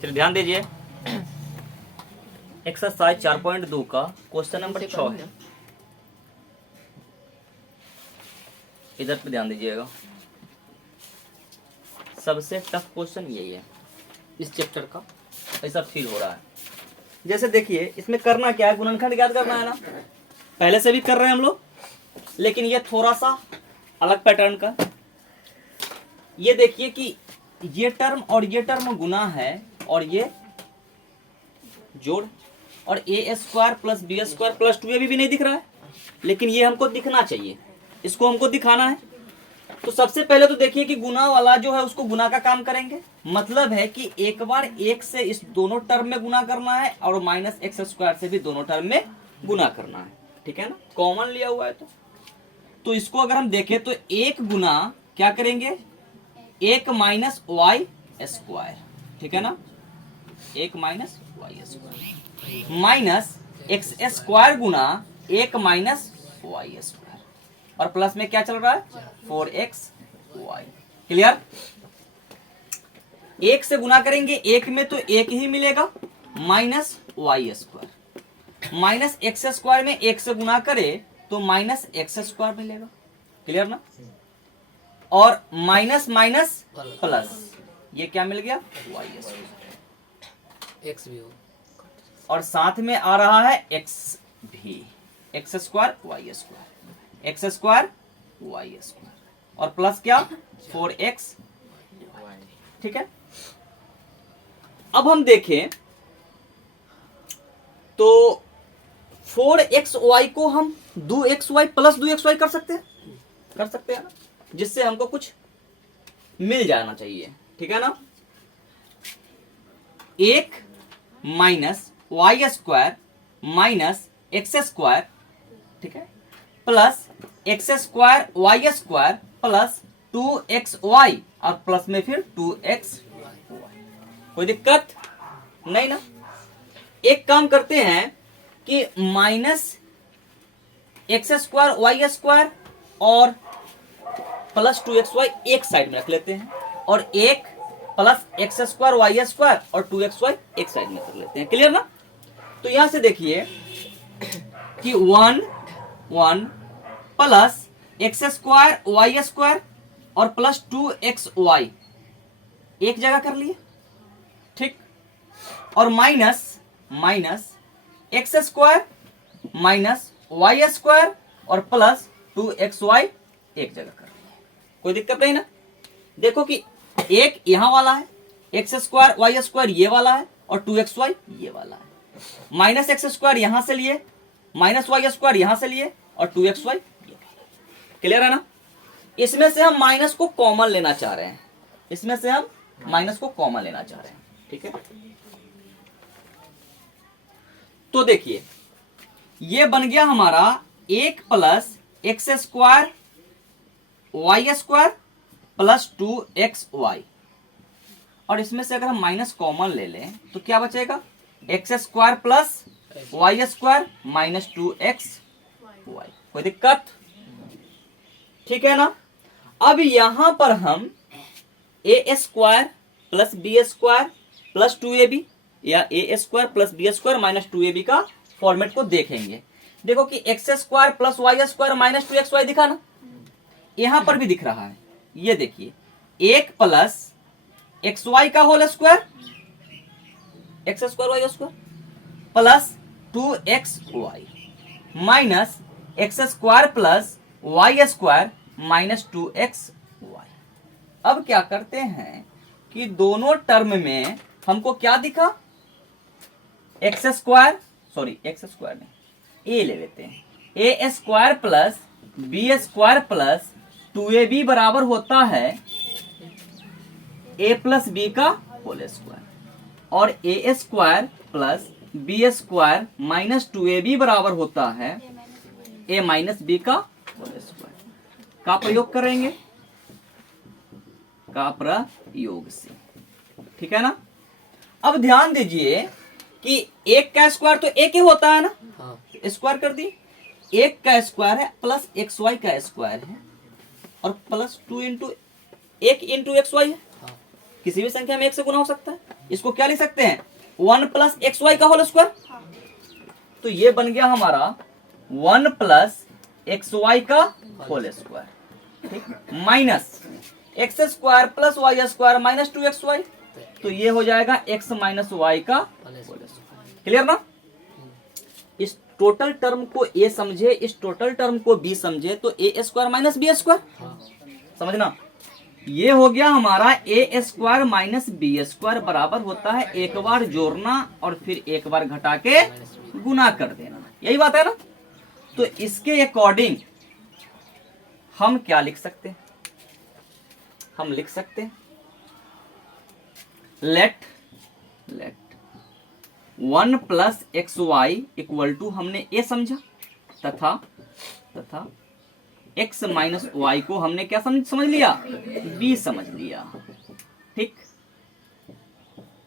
चलिए ध्यान दीजिए, एक्सरसाइज 4.2 का क्वेश्चन नंबर 6 है। इधर पे ध्यान दीजिएगा, सबसे टफ क्वेश्चन यही है इस चैप्टर का, ऐसा फील हो रहा है। जैसे देखिए इसमें करना क्या है, गुणनखंड याद करना है ना, पहले से भी कर रहे हैं हम लोग, लेकिन ये थोड़ा सा अलग पैटर्न का। ये देखिए कि ये टर्म और ये टर्म गुना है और ये जोड़, और A square plus B square plus 2ab भी नहीं दिख रहा है, लेकिन ये हमको दिखना चाहिए, इसको हमको दिखाना है। तो सबसे पहले तो देखिए कि गुना वाला जो है उसको गुना का काम करेंगे, मतलब है कि एक बार एक से इस दोनों टर्म में गुना करना है और माइनस एक्स स्क्वायर से भी दोनों टर्म में गुना करना है, ठीक है ना, कॉमन लिया हुआ है। तो इसको अगर हम देखें तो एक गुना क्या करेंगे, एक माइनस वाई स्क्वायर, ठीक है ना, एक minus Y square minus X square गुना एक माइनस वाई स्क्वायर, और प्लस में क्या चल रहा है 4xy। क्लियर। एक से गुना करेंगे एक में तो एक ही मिलेगा minus Y square, minus X square में एक से गुना करे तो माइनस एक्स स्क्वायर मिलेगा। क्लियर ना, और माइनस माइनस प्लस, ये क्या मिल गया वाई स्क्वायर, एक्स भी हो, और साथ में आ रहा है एक्स भी, X square Y square, X square Y square, और प्लस क्या 4x, ठीक है। अब हम देखें तो 4xy को हम 2xy प्लस 2xy कर सकते हैं, कर सकते हैं ना, जिससे हमको कुछ मिल जाना चाहिए, ठीक है ना। एक minus Y square minus X square, ठीक है, plus X square Y square plus 2xy, और प्लस में फिर 2x, कोई दिक्कत नहीं ना। एक काम करते हैं कि minus X square Y square और प्लस 2xy एक साइड में रख लेते हैं, और एक plus X square Y square और 2xy एक साइड में कर लेते हैं। क्लियर ना। तो यहां से देखिए कि 1 plus X square Y square और प्लस 2xy एक जगह कर लिए, ठीक, और minus minus X square minus Y square और प्लस 2xy एक जगह कर लिए, कोई दिक्कत नहीं ना। देखो कि एक यहां वाला है, एक्स स्क्वायर वाई स्क्वायर ये वाला है, और 2xy ये वाला है, माइनस एक्स स्क्वायर यहां से लिए, माइनस वाई स्क्वायर यहां से लिए, और 2xy ये वाला। क्लियर है ना। इसमें से हम माइनस को कॉमन लेना चाह रहे हैं, इसमें से हम माइनस को कॉमन लेना चाह रहे हैं, ठीक है। तो देखिए ये बन गया हमारा एक plus X square Y square plus 2xy, और इसमें से अगर हम माइनस कॉमन ले लें तो क्या बचेगा, X square plus Y square minus 2xy, कोई दिक्कत, ठीक है ना। अब यहां पर हम A square plus B square plus 2ab या A square plus B square minus 2ab का फॉर्मेट को देखेंगे। देखो कि X square plus Y square minus 2xy दिखा ना, यहां पर भी दिख रहा है। ये देखिए एक प्लस एक्स वाई का whole square, X square Y square plus 2xy minus X square plus Y square minus 2xy। अब क्या करते हैं कि दोनों टर्म में हमको क्या दिखा, X square, sorry X square नहीं, ए ले लेते हैं, A square plus B square plus 2ab बराबर होता है ए प्लस बी का होल स्क्वायर, और A square plus B square minus 2ab बराबर होता है ए माइनस बी का होल स्क्वायर। का प्रयोग करेंगे, का प्रयोग से, ठीक है ना। अब ध्यान दीजिए कि एक का स्क्वायर तो एक ही होता है ना, स्क्वायर कर दिए, एक का स्क्वायर है प्लस एक्स वाई का स्क्वायर है, और प्लस 2 इंटू एक इंटू एक्स वाई है, किसी भी संख्या में 1 से गुना हो सकता है। इसको क्या लिख सकते हैं 1 प्लस एक्स वाई का होल स्क्वायर। तो ये बन गया हमारा 1 प्लस एक्स वाई का होल स्क्वायर, ठीक, minus X square plus Y square minus 2xy। तो ये हो जाएगा x माइनस वाई का होल स्क्वायर। क्लियर ना? इस टोटल टर्म को a समझे, इस टोटल टर्म को b समझे, तो a square minus B square, समझना। ये हो गया हमारा a square minus B square बराबर होता है एक बार जोड़ना और फिर एक बार घटा के गुना कर देना। यही बात है ना? तो इसके अकॉर्डिंग हम क्या लिख सकते हैं? हम लिख सकते हैं let 1 plus X Y equal to, हमने ए समझा, तथा x माइनस वाई को हमने क्या समझ लिया? b समझ लिया, ठीक।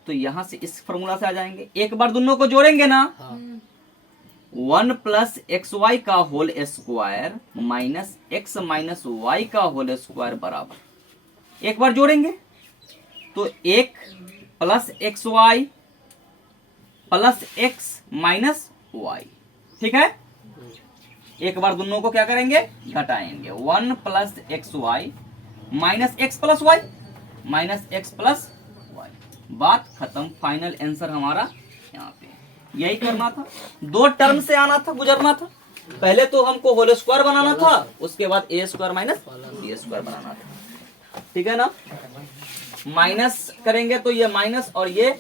तो यहां से इस फॉर्मूला से आ जाएंगे, एक बार दोनों को जोड़ेंगे ना, 1 प्लस एक्स वाई का whole square minus X minus Y का होल स्क्वायर बराबर, एक बार जोड़ेंगे तो 1 plus X Y plus X minus Y, ठीक है। एक बार दोनों को क्या करेंगे? घटाएंगे, 1 plus X Y minus X plus Y minus X plus Y. बात खत्म, फाइनल आंसर हमारा यहाँ पे। यही करना था, दो टर्म से आना था, गुजरना था। पहले तो हमको होल स्क्वायर बनाना था, उसके बाद ए स्क्वायर माइनस बी स्क्वायर बनाना था, ठीक है ना। माइनस करेंगे तो ये माइनस और ये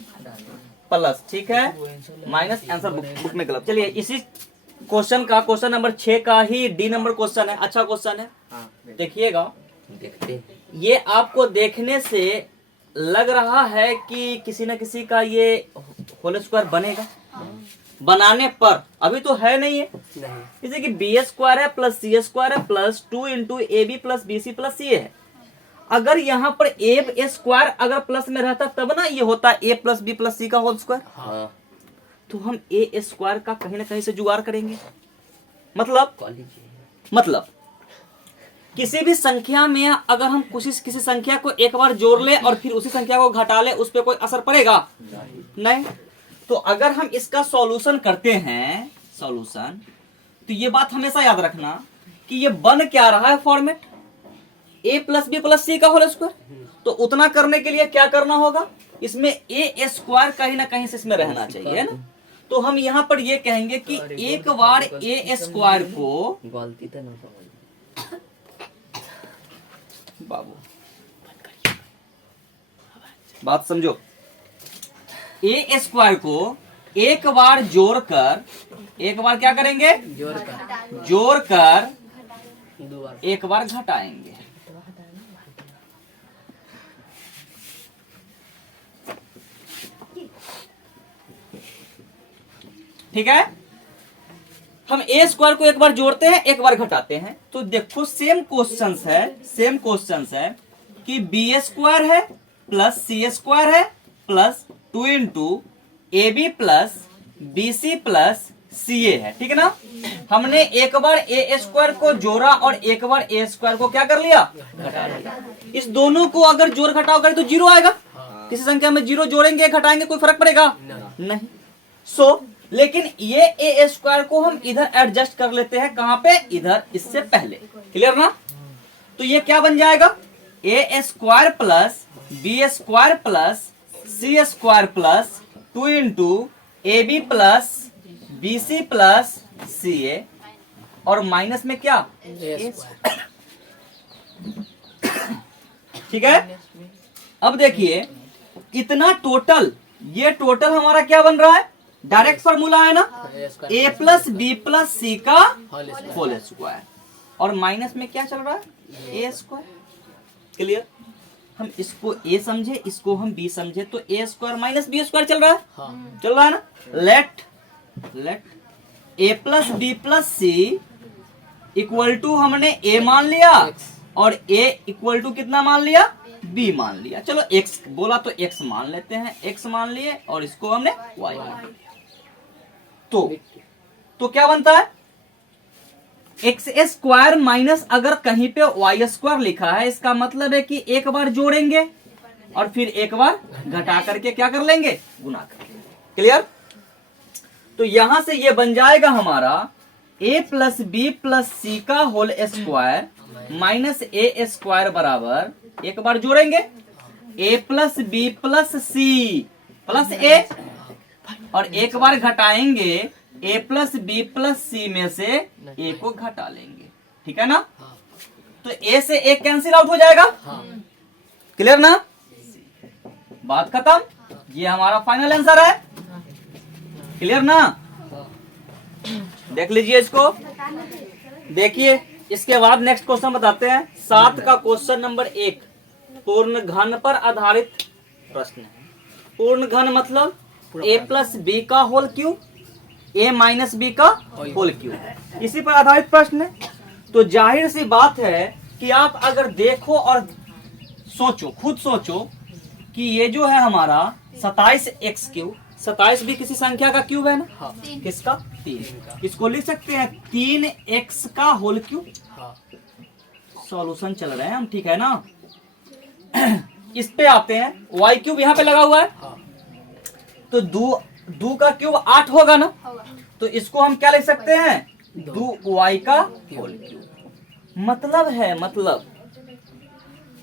प्लस, ठीक है। माइनस आंसर बुक में गलत। चलिए इसी क्वेश्चन का, क्वेश्चन नंबर 6 का ही डी नंबर क्वेश्चन है, अच्छा क्वेश्चन है, देखिएगा। ये आपको देखने से लग रहा है कि किसी न किसी का ये होल स्क्वायर बनेगा, बनाने पर अभी तो है नहीं है। जैसे कि बी स्क्वायर है प्लस सी स्क्वायर है plus 2 into A B plus B C plus C है। अगर यहाँ पर ए स्क्वायर अगर प्लस में रहता तब ना ये होता ए प्लस बी प्लस सी का होल स्क्वायर। तो हम ए स्क्वायर का कहीं ना कहीं से जुगाड़ करेंगे। मतलब किसी भी संख्या में अगर हम किसी संख्या को एक बार जोड़ ले और फिर उसी संख्या को घटा ले, उस पर कोई असर पड़ेगा? नहीं। तो अगर हम इसका सॉल्यूशन करते हैं, सॉल्यूशन, तो ये बात हमेशा याद रखना कि ये बन क्या रहा है फॉर्मेट, ए प्लस बी प्लस सी का होल स्क्वायर। तो उतना करने के लिए क्या करना होगा? इसमें ए स्क्वायर कहीं ना कहीं से इसमें रहना चाहिए, है ना। तो हम यहाँ पर ये कहेंगे कि एक बार ए स्क्वायर को, गलती तो ना बाबू, बात समझो, ए स्क्वायर को एक बार जोड़कर, एक बार क्या करेंगे? जोड़कर एक बार घटाएंगे। ठीक है, हम ए स्क्वायर को एक बार जोड़ते हैं एक बार घटाते हैं। तो देखो सेम क्वेश्चंस है कि बी स्क्वायर है प्लस सी स्क्वायर है plus 2 into A B plus B C plus C A है, ठीक है ना। हमने एक बार ए स्क्वायर को जोड़ा और एक बार ए स्क्वायर को क्या कर लिया? घटा लिया। इस दोनों को अगर जोड़ घटाव करें तो जीरो आएगा। किसी संख्या में जीरो जोड़ेंगे घटाएंगे कोई फर्क पड़ेगा? नहीं। सो लेकिन ये ए स्क्वायर को हम इधर एडजस्ट कर लेते हैं, कहां पे? इधर, इससे पहले। क्लियर ना? तो ये क्या बन जाएगा? A square plus B square plus C square plus 2 into A B plus B C plus C A, और माइनस में क्या? ठीक है। अब देखिए इतना टोटल, ये टोटल हमारा क्या बन रहा है? डायरेक्ट फॉर्मूला है ना, ए प्लस बी प्लस सी का होल स्क्वायर, और माइनस में क्या चल रहा है? A square. क्लियर? हम इसको ए समझे, इसको हम बी समझे, तो A square minus B square चल रहा है, चल रहा है ना। Let A plus B plus C equal to, हमने ए मान लिया और ए इक्वल टू कितना मान लिया? बी मान लिया। चलो एक्स बोला तो एक्स मान लेते हैं, एक्स मान लिए और इसको हमने वाई मान लिया। तो क्या बनता है? एक्स स्क्वायर माइनस, अगर कहीं पे वाई स्क्वायर लिखा है, इसका मतलब है कि एक बार जोड़ेंगे और फिर एक बार घटा करके क्या कर लेंगे, गुना कर लेंगे। क्लियर। तो यहां से ये बन जाएगा हमारा a plus B plus C का whole square minus A square बराबर, एक बार जोड़ेंगे a plus B plus C plus A, और एक बार घटाएंगे a plus B plus C में से a को घटा लेंगे। ठीक है ना। तो a से a कैंसिल आउट हो जाएगा। क्लियर ना, बात खत्म। ये हमारा फाइनल आंसर है। क्लियर ना, देख लीजिए इसको। देखिए इसके बाद नेक्स्ट क्वेश्चन बताते हैं। 7 का क्वेश्चन नंबर 1 पूर्ण घन पर आधारित प्रश्न है। पूर्ण घन मतलब a प्लस बी का whole cube, a minus B का होल क्यूब, इसी पर आधारित प्रश्न है। तो जाहिर सी बात है कि आप अगर देखो और सोचो, खुद सोचो कि ये जो है हमारा 27x क्यूब, 27 भी किसी संख्या का क्यूब है ना। किसका, 3। इसको लिख सकते हैं 3x का होल क्यूब। सॉल्यूशन चल रहे हैं हम, ठीक है ना। इस पे आते हैं, y क्यूब यहाँ पे लगा हुआ है, तो दो का क्यूब 8 होगा ना। तो इसको हम क्या लिख सकते हैं, 2y का होल क्यूब। मतलब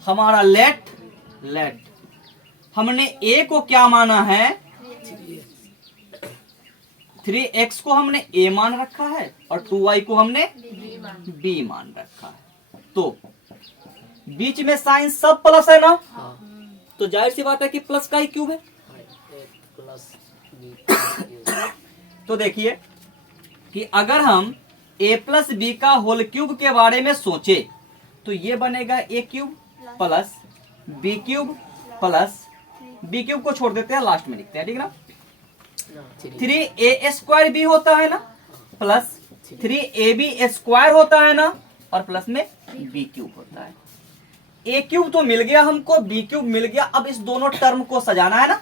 हमारा लेट हमने a को क्या माना है, 3x को हमने a मान रखा है और 2y को हमने b मान रखा है। तो बीच में साइन सब प्लस है ना, तो जाहिर सी बात है कि प्लस का ही क्यूब है। तो देखिए कि अगर हम a प्लस बी का होल क्यूब के बारे में सोचे तो ये बनेगा a cube plus b cube plus, b cube को छोड़ देते हैं, लास्ट में लिखते हैं, ठीक है ना। 3a स्क्वायर भी होता है ना, प्लस 3ab स्क्वायर होता है ना, और प्लस में b क्यूब होता है। a क्यूब तो मिल गया हमको, b क्यूब मिल गया। अब इस दोनों टर्म को सजाना है ना।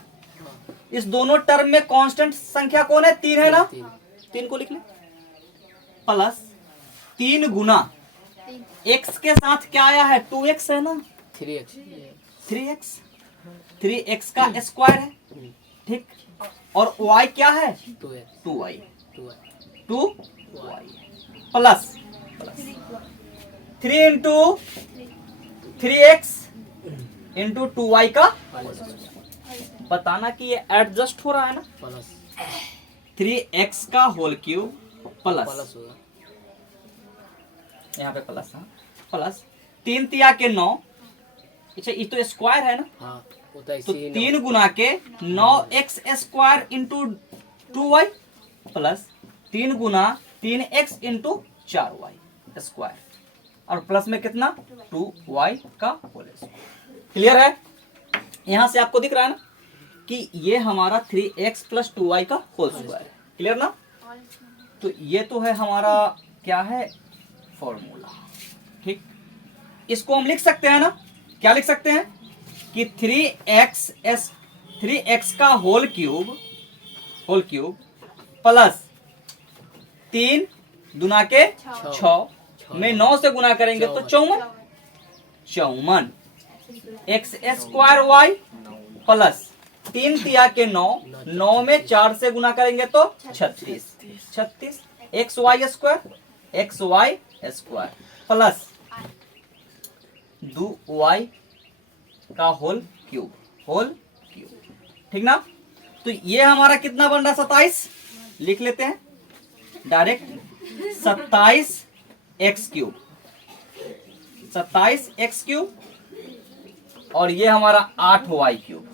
इस दोनों टर्म में कांस्टेंट संख्या कौन है, 3 है ना। 3 को लिख ले, प्लस 3 गुना x के साथ क्या आया है, 2x है ना, 3x का स्क्वायर है, ठीक। और y क्या है, 2y plus 3 into 3x into 2y का, बताना कि ये एडजस्ट हो रहा है ना। 3x का होल क्यूब प्लस, यहाँ पे प्लस, हाँ प्लस 3 तिया के 9, अच्छा ये तो स्क्वायर है ना, तो 3 गुना के 9x square into 2y plus 3 गुना 3x इंटू 4y स्क्वायर, और प्लस में कितना, 2y का होल स्क्वायर। क्लियर है। यहां से आपको दिख रहा है ना कि ये हमारा 3x प्लस 2y का होल स्क्वायर है। क्लियर ना। तो ये तो है हमारा क्या है, फॉर्मूला, ठीक। इसको हम लिख सकते हैं ना, क्या लिख सकते हैं कि 3x का होल क्यूब प्लस 3 गुना के 6 में 9 से गुना करेंगे तो 54 x स्क्वायर y प्लस 3 तिया के 9 में 4 से गुना करेंगे तो 36 xy स्क्वायर प्लस 2y का होल क्यूब, ठीक ना। तो ये हमारा कितना बन रहा, 27 लिख लेते हैं डायरेक्ट, 27x क्यूब, और ये हमारा 8y क्यूब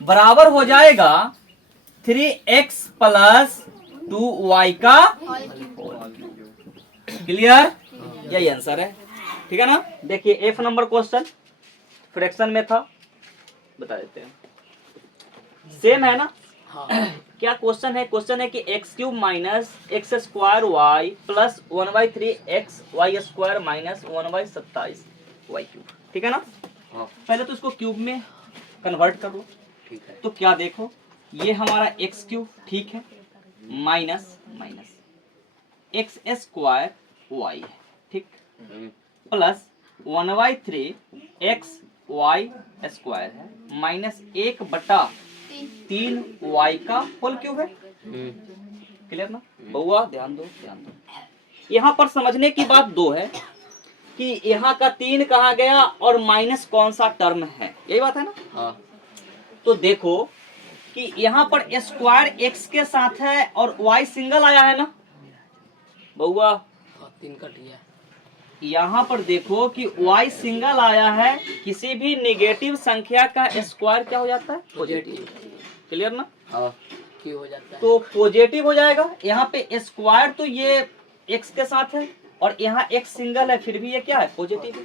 बराबर हो जाएगा 3x प्लस 2y का होल क्यूब। क्लियर, यही आंसर है, ठीक है ना। देखिए एफ नंबर क्वेश्चन फ्रैक्शन में था, बता देते हैं, सेम है ना। क्या क्वेश्चन है, क्वेश्चन है कि x cube minus X square Y plus 1/3 Y square minus 1/27 Y cube, ठीक है ना। पहले तो इसको क्यूब में कन्वर्ट कर लो, ठीक है। तो क्या देखो, ये हमारा x क्यूब, ठीक है, माइनस एक्स स्क्वायर वाई है, ठीक, प्लस 1/3 एक्स वाई स्क्वायर है माइनस 1/3 वाई का होल क्यूब है। क्लियर ना बउआ? ध्यान दो ध्यान दो, यहाँ पर समझने की बात दो है कि यहाँ का 3 कहाँ गया और माइनस कौन सा टर्म है, यही बात है ना। हाँ। तो देखो कि यहाँ पर स्क्वायर एक्स के साथ है और वाई सिंगल आया है ना बउआ? 3 कट गया। यहाँ पर देखो कि y सिंगल आया है, किसी भी नेगेटिव संख्या का स्क्वायर क्या हो जाता है? पॉजिटिव। क्लियर ना? हाँ क्यों हो जाता है? तो पॉजिटिव हो जाएगा। यहाँ पे स्क्वायर तो ये x के साथ है और यहाँ x सिंगल है, फिर भी ये क्या है? पॉजिटिव है।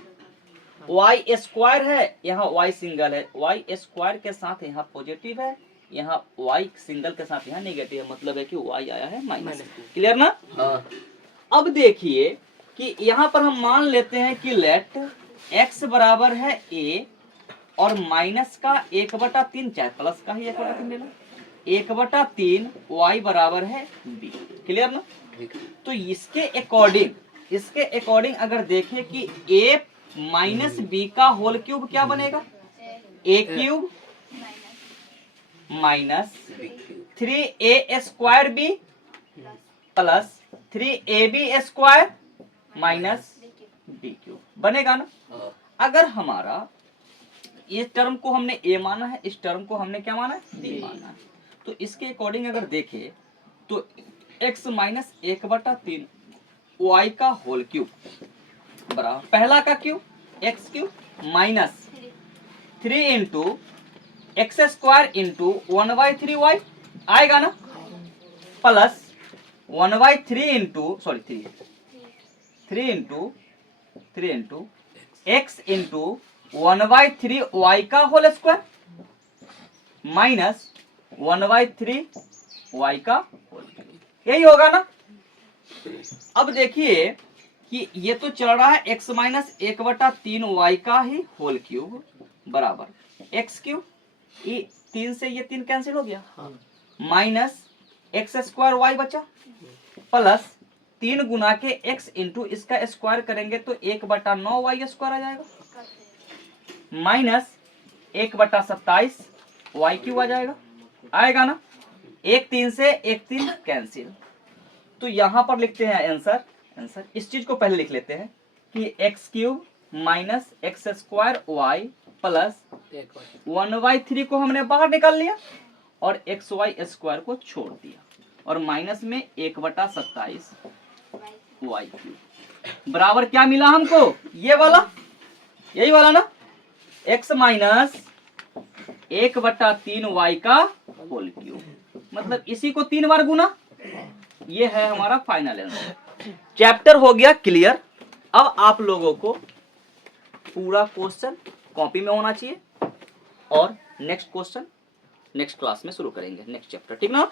y स्क्वायर है, यहाँ y सिंगल है, y स्क्वायर के साथ यहाँ पॉजिटिव है, यहाँ y सिंगल के साथ यहाँ नेगेटिव है, मतलब है कि y आया है माइनस। क्लियर ना? हाँ। अब देखिए कि यहाँ पर हम मान लेते हैं कि लेट x बराबर है a और माइनस का 1/3, चाहे प्लस का ही 1/3 लेना, 1/3 y बराबर है b। क्लियर ना? तो इसके अकॉर्डिंग अगर देखें कि a माइनस b का होल क्यूब क्या बनेगा? a cube minus 3a square b plus 3ab square minus B cube बनेगा ना। अगर हमारा इस टर्म को हमने a माना है, इस टर्म को हमने क्या माना है? b माना है, तो इसके अकॉर्डिंग अगर देखें तो x माइनस 1/3 y का होल क्यूब बराबर पहला का cube x cube minus 3 into x square into 1/3y आएगा ना, plus 1/3 into 3 into x into 1/3 y का होल स्क्वायर माइनस 1/3 y का होल क्यूब, यही होगा ना। अब देखिए कि ये तो चल रहा है x माइनस 1/3 y का ही होल क्यूब बराबर x क्यूब, ये 3 से ये 3 कैंसिल हो गया, माइनस एक्स स्क्वायर वाई बचा, प्लस 3 गुना के x इंटू इसका स्क्वायर करेंगे तो 1/9 वाई स्क्वायर आ जाएगा, माइनस 1/27 वाई क्यूब आ जाएगा, आएगा ना। 1 3 से 1 3 कैंसिल, तो यहां पर लिखते हैं आंसर इस चीज को पहले लिख लेते हैं कि X cube minus X square Y plus 1/3 को हमने बाहर निकाल लिया और एक्स वाई स्क्वायर को छोड़ दिया और माइनस में 1/27 वाई क्यूब बराबर क्या मिला हमको? ये वाला, यही वाला ना, x माइनस 1/3 वाई का होल क्यूब, मतलब इसी को 3 बार गुना। ये है हमारा फाइनल आंसर। चैप्टर हो गया क्लियर। अब आप लोगों को पूरा क्वेश्चन कॉपी में होना चाहिए और नेक्स्ट क्वेश्चन नेक्स्ट क्लास में शुरू करेंगे, नेक्स्ट चैप्टर, ठीक ना।